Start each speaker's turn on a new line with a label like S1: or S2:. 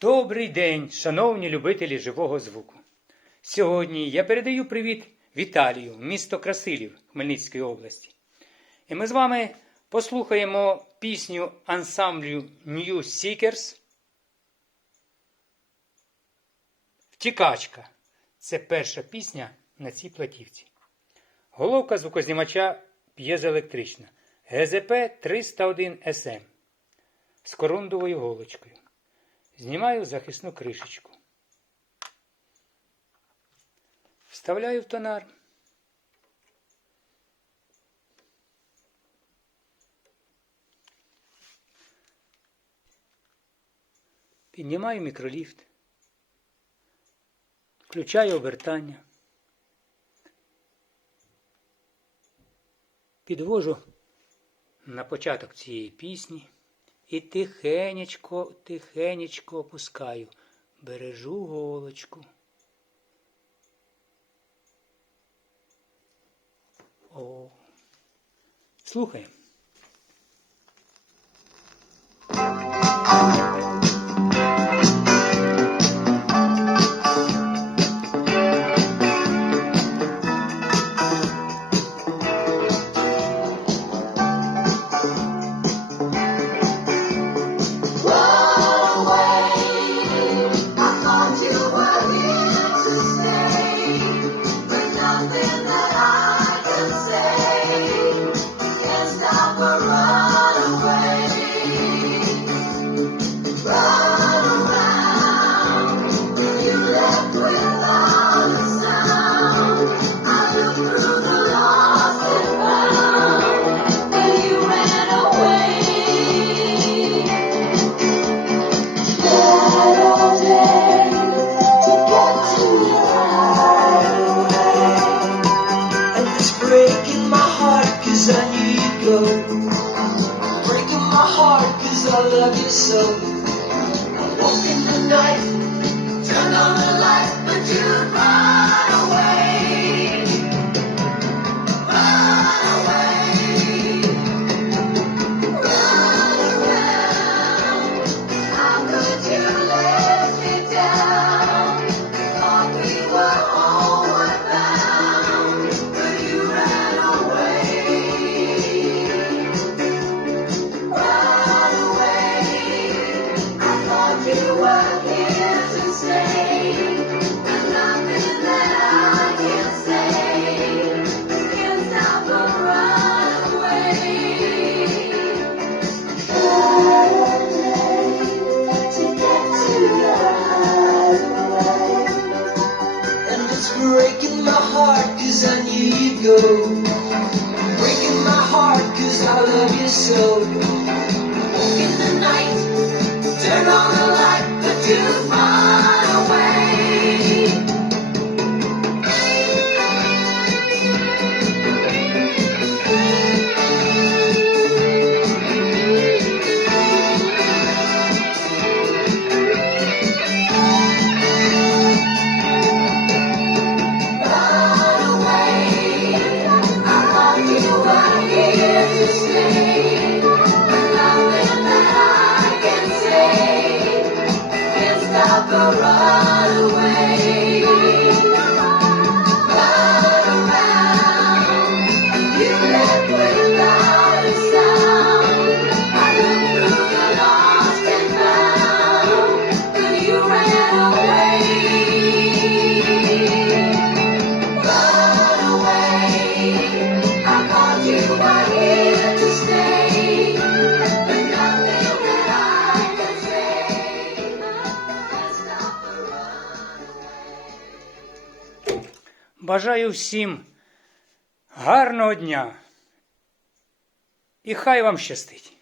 S1: Добрий день, шановні любителі живого звуку. Сьогодні я передаю привіт Віталію, місто Красилів Хмельницької області. І ми з вами послухаємо пісню ансамблю New Seekers Втікачка. Це перша пісня на цій платівці. Головка звукознімача п'єзоелектрична ГЗП 301 СМ з корундовою голочкою. Знімаю захисну кришечку. Вставляю в тонар. Піднімаю мікроліфт. Включаю обертання. Підвожу на початок цієї пісні і тихенечко, тихенечко опускаю, бережу голочку. О. Слухаємо.
S2: I so. I woke in the night, turned on the light, but you'd run Breaking my heart cause I knew you'd go. Breaking my heart cause I love you so. Walk far away.
S1: Бажаю всім гарного дня і хай вам щастить!